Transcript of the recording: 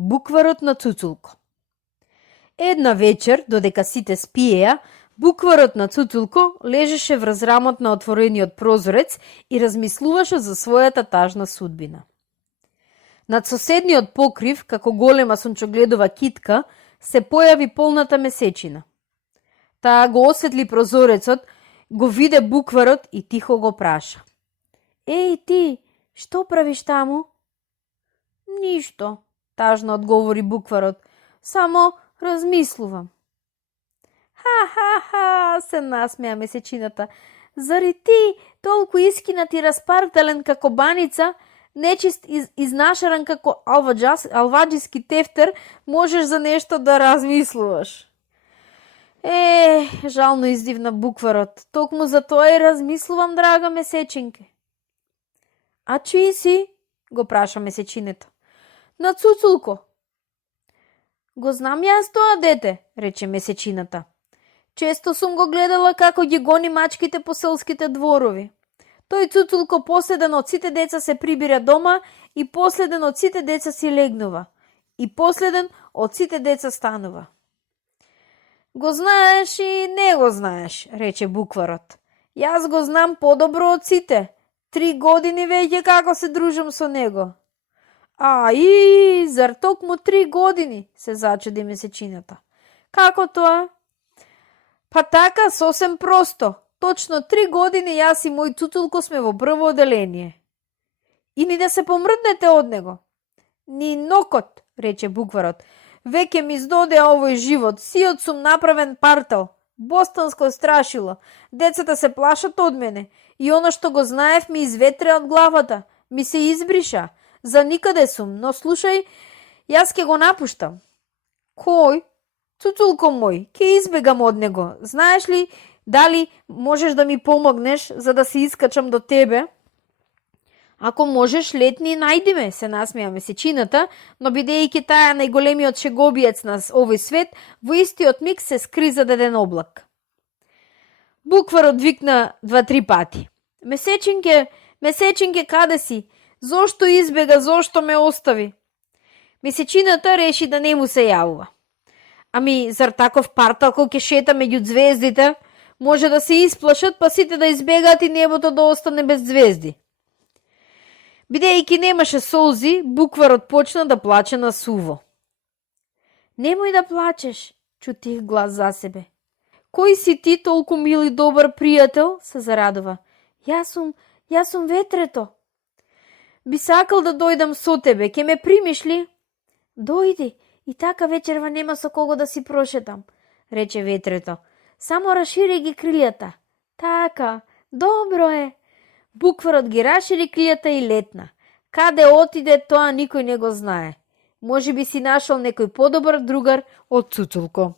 Букварот на Цуцулко. Една вечер, додека сите спиеја, букварот на Цуцулко лежеше врз рамот на отворениот прозорец и размислуваше за својата тажна судбина. Над соседниот покрив, како голема сончогледова китка, се појави полната месечина. Таа го осветли прозорецот, го виде букварот и тихо го праша. Еј ти, што правиш таму? Ништо, тажно одговори букварот, само размислувам. Ха, се насмеа месечината. Зари ти, толку искинат и распартален како баница, нечист изнашаран како алваджиски тефтер, можеш за нешто да размислуваш. Жално издивна букварот. Токму за тоа и размислувам, драга месечинке. А чиј си? Го праша месечинето. На Цуцулко. Го знам јас тоа дете, рече месечината. Често сум го гледала како ги гони мачките по селските дворови. Тој Цуцулко последен од сите деца се прибира дома и последен од сите деца си легнува. И последен од сите деца станува. Го знаеш и не го знаеш, рече букварот. Јас го знам подобро од сите. 3 години веќе како се дружам со него. Зар токму 3 години, се зачуди месечината. Како тоа? Па така, сосем просто. Точно 3 години јас и мој Цуцулко сме во прво оделение. И ни да се помрднете од него. Ни нокот, рече букварот. Веќе ми здоде овој живот, сиот сум направен партал, бостонско страшило. Децата се плашат од мене и оно што го знаев ми изветре од главата, ми се избриша. За никаде сум, но слушај, јас ке го напуштам. Кој? Цуцулко мој, ке избегам од него. Знаеш ли, дали можеш да ми помогнеш за да се искачам до тебе? Ако можеш, летни најди ме, се насмеа месечината, но бидејќи таа најголемиот шегобиец на овој свет, во истиот миг се скри за деден облак. Букварот викна 2-3 пати. Месечинке, каде си? Зошто избега, зошто ме остави? Месечината реши да не му се јавува. Ами, зар таков партал кој ќе шета меѓу звездите, може да се исплашат, па сите да избегаат и небото да остане без звезди. Бидејќи немаше солзи, букварот почна да плаче на суво. Немој да плачеш, чутих глас за себе. Кој си ти, толку мил и добар пријател? Се зарадува. Јас сум ветрето. Би сакал да дојдам со тебе, ке ме примиш ли? Дојди, и така вечерва нема со кого да си прошетам, рече ветрето. Само расшири ги крилјата. Така, добро е. Букварот ги расшири крилјата и летна. Каде отиде, тоа никој не го знае. Може би си нашол некој подобар другар од Цуцулко.